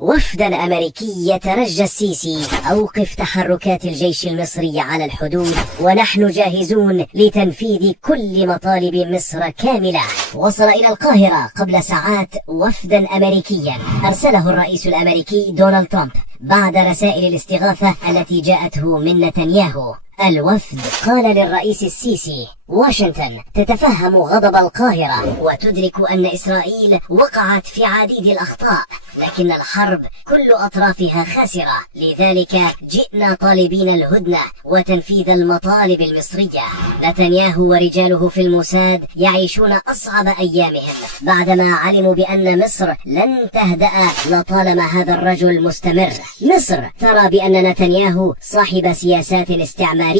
وفدا أمريكي يترجى السيسي: أوقف تحركات الجيش المصري على الحدود ونحن جاهزون لتنفيذ كل مطالب مصر كاملة. وصل إلى القاهرة قبل ساعات وفدا أمريكيا أرسله الرئيس الأمريكي دونالد ترامب بعد رسائل الاستغاثة التي جاءته من نتنياهو. الوفد قال للرئيس السيسي: واشنطن تتفهم غضب القاهرة وتدرك أن إسرائيل وقعت في عديد الأخطاء، لكن الحرب كل أطرافها خاسرة، لذلك جئنا طالبين الهدنة وتنفيذ المطالب المصرية. نتنياهو ورجاله في الموساد يعيشون أصعب أيامهم بعدما علموا بأن مصر لن تهدأ لطالما هذا الرجل مستمر. مصر ترى بأن نتنياهو صاحب سياسات استعمارية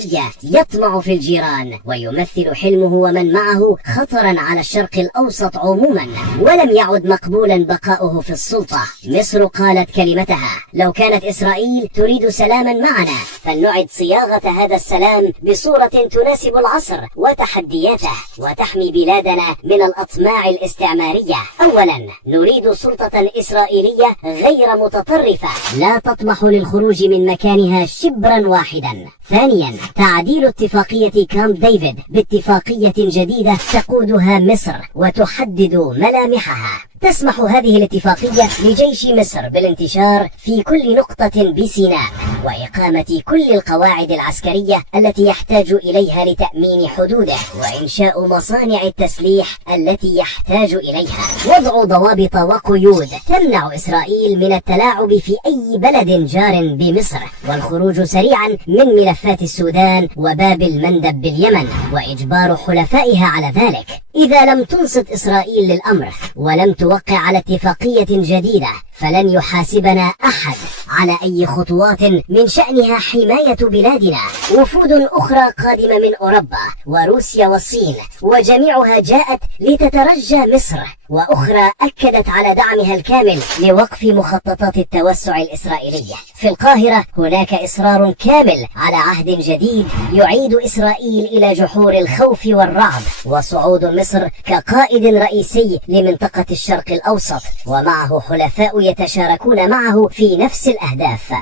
يطمع في الجيران ويمثل حلمه ومن معه خطرا على الشرق الأوسط عموما، ولم يعد مقبولا بقاؤه في السلطة. مصر قالت كلمتها: لو كانت إسرائيل تريد سلاما معنا فلنعد صياغة هذا السلام بصورة تناسب العصر وتحدياته وتحمي بلادنا من الأطماع الاستعمارية. أولا، نريد سلطة إسرائيلية غير متطرفة لا تطمح للخروج من مكانها شبرا واحدا. ثانيا، تعديل اتفاقية كامب ديفيد باتفاقية جديدة تقودها مصر وتحدد ملامحها. تسمح هذه الاتفاقية لجيش مصر بالانتشار في كل نقطة بسيناء وإقامة كل القواعد العسكرية التي يحتاج إليها لتأمين حدوده وإنشاء مصانع التسليح التي يحتاج إليها. وضع ضوابط وقيود تمنع إسرائيل من التلاعب في أي بلد جار بمصر، والخروج سريعا من ملفات السودان وباب المندب باليمن، وإجبار حلفائها على ذلك. إذا لم تنصت إسرائيل للأمر ولم توقع على اتفاقية جديدة فلن يحاسبنا أحد على أي خطوات من شأنها حماية بلادنا. وفود أخرى قادمة من أوروبا وروسيا والصين، وجميعها جاءت لتترجى مصر، وأخرى أكدت على دعمها الكامل لوقف مخططات التوسع الإسرائيلية. في القاهرة هناك إصرار كامل على عهد جديد يعيد إسرائيل إلى جحور الخوف والرعب، وصعود مصر كقائد رئيسي لمنطقة الشرق الأوسط ومعه حلفاء يتشاركون معه في نفس الأهداف.